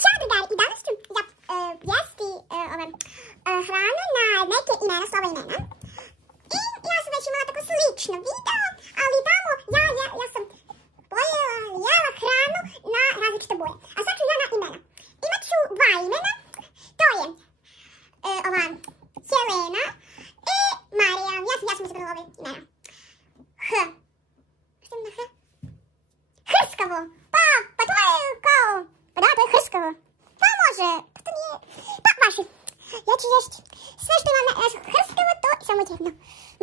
Ćao drugari, i danas ću jesti hranu na neke imena, slova imena. I ja sam već imala tako slično video, ali tamo ja sam jela hranu na različite boje. A sad ću ja na imena. Imat ću dva imena, to je Helena i Marija. Ja sam izabrala ove imena. Što je na H? Hrskavo! Pa to je kao... Pa da, to je hrskavo. Pa može, pa to nije... Pa vaši. Ja ću ješći sve što imam na hrskavo, to samo jedno.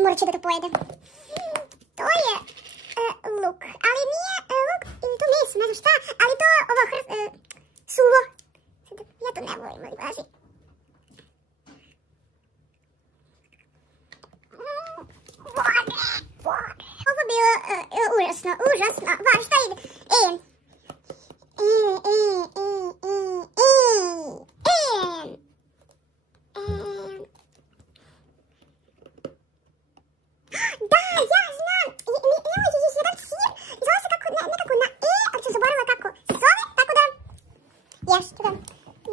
Morat ću da to pojedem. To je luk, ali nije luk, ili to meso, ne znam šta, ali to ovo suvo. Ja to ne volim, ali važi. Ovo je bilo užasno. Važi, šta ide? Da, ja znam. Jedan sir. Zove se kako nekako na ali sam zaboravila kako se zove, tako da... Ješću ga.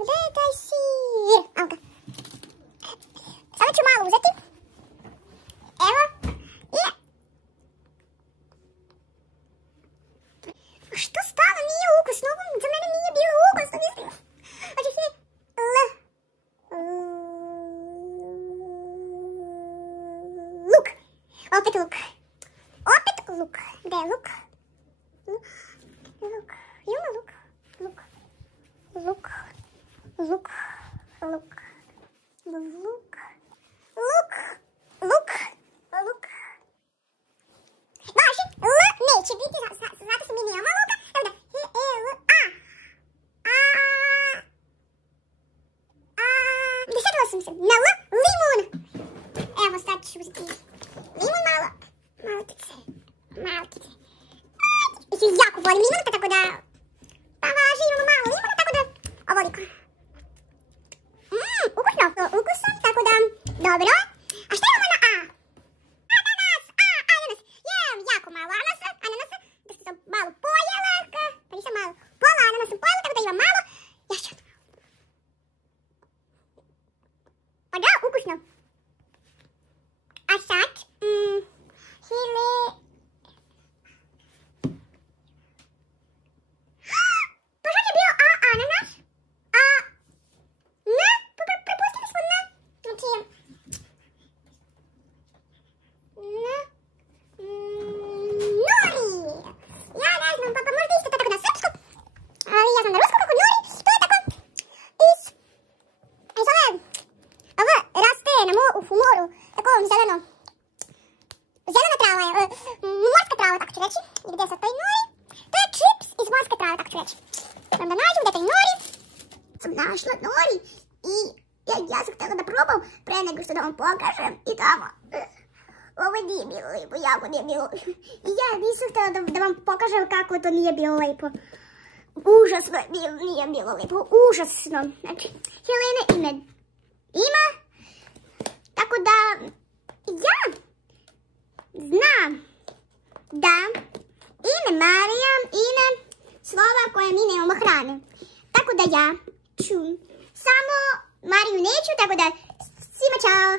Gdje je taj sir? Evo ga. Samo ću malo uzeti. Evo. Što stalo nije ukusno? Ovo za mene nije bilo ukusno, mislim. Hoće se luk. Opet luk. Gdje je luk? Ima luk? Luk. Važi, neće biti, zato sam imala luka. Evo da, desetila sam se, na limun. Evo, sad ću uzeti limun malkice. Jako volim limunka, tako da, pa važi, imamo malo limunka, tako da, ovoliko. Ukusan, tako da, dobro. A šta imamo na A? Ananas. Jem jako malo ananasa, da sam malo pojela, pa nisam malo, pola ananasa sam pojela, tako da imam malo. Još ću. Pa da, ukusno. A sad, pa što je bio ananas? Prepustili smo N. Znači, nori. Ja ne znam, pa možda isto tako na srpsku. Ali ja znam na rusku kako nori. To je tako iz ove raste u moru. Tako zelena trava je. Morska trava, tako ću reći. I gdje sad taj nori? To je čips iz morske trave, tako ću reći. Sam da nađem gdje taj nori. Sam našla nori. I ja sam htjela da probam pre nego što da vam pokažem. I tamo. Ovo nije bilo lijepo, jako nije bilo. I ja nisam htjela da vam pokažem kako to nije bilo lijepo. Užasno nije bilo lijepo, užasno. Znači, Helena ima. Tako da, ja znam da ime Marija, ime slova koje mi nemamo hrane. Tako da ja ću samo Mariju neću, tako da svima čao.